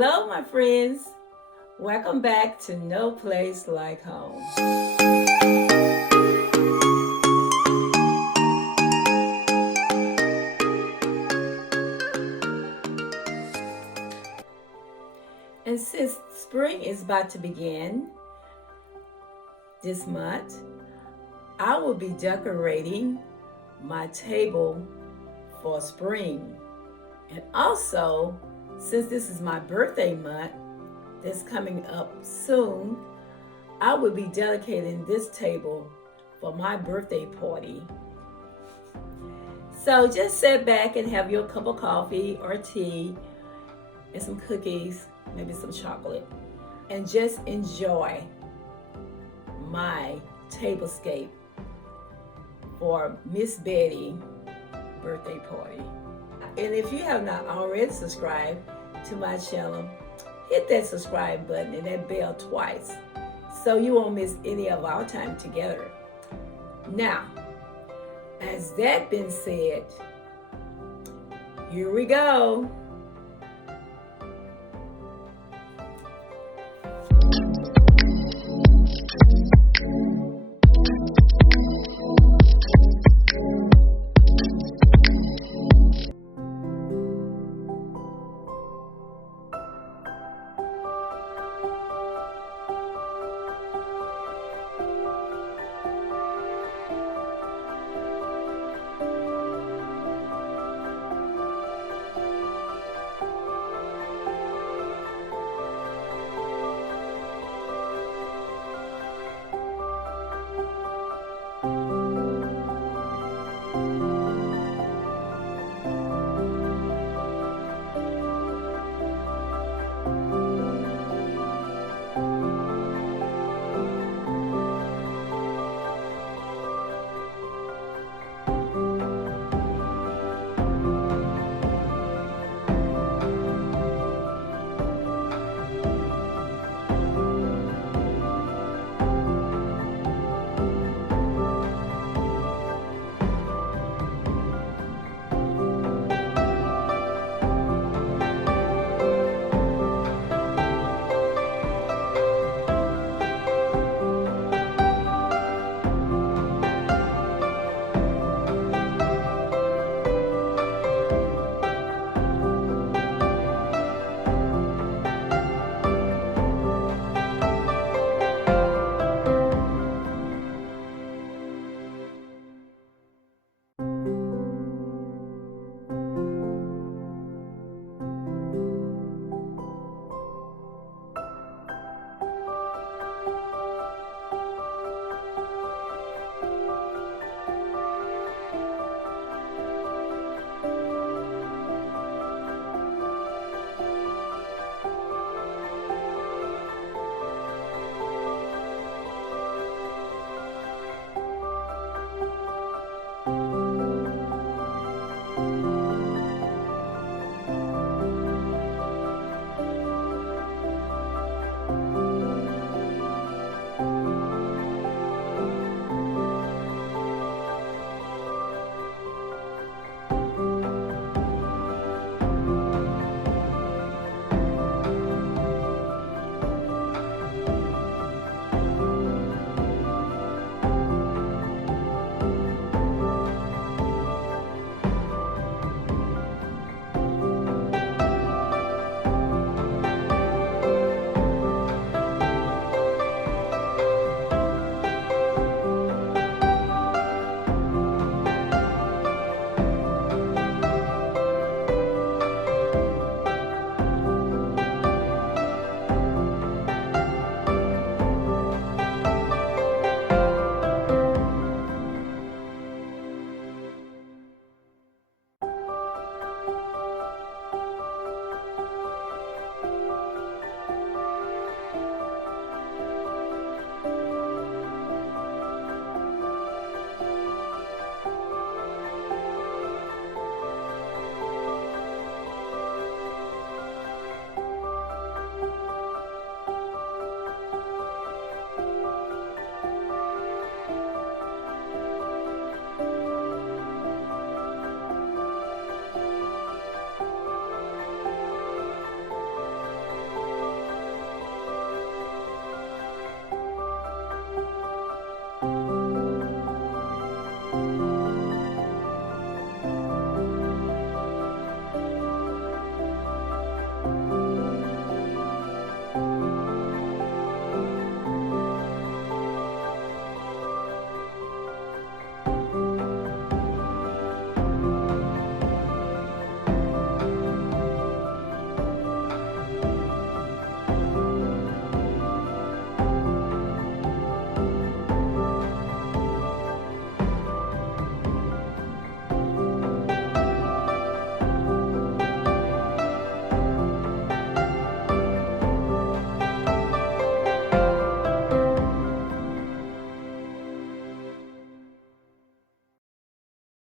Hello, my friends. Welcome back to No Place Like Home. And since spring is about to begin this month, I will be decorating my table for spring. And also, since this is my birthday month that's coming up soon, I will be dedicating this table for my birthday party. So just sit back and have your cup of coffee or tea and some cookies, maybe some chocolate, and just enjoy my tablescape for Miss Betty birthday party. And if you have not already subscribed to my channel, hit that subscribe button and that bell twice so you won't miss any of our time together. Now, as that been said, here we go.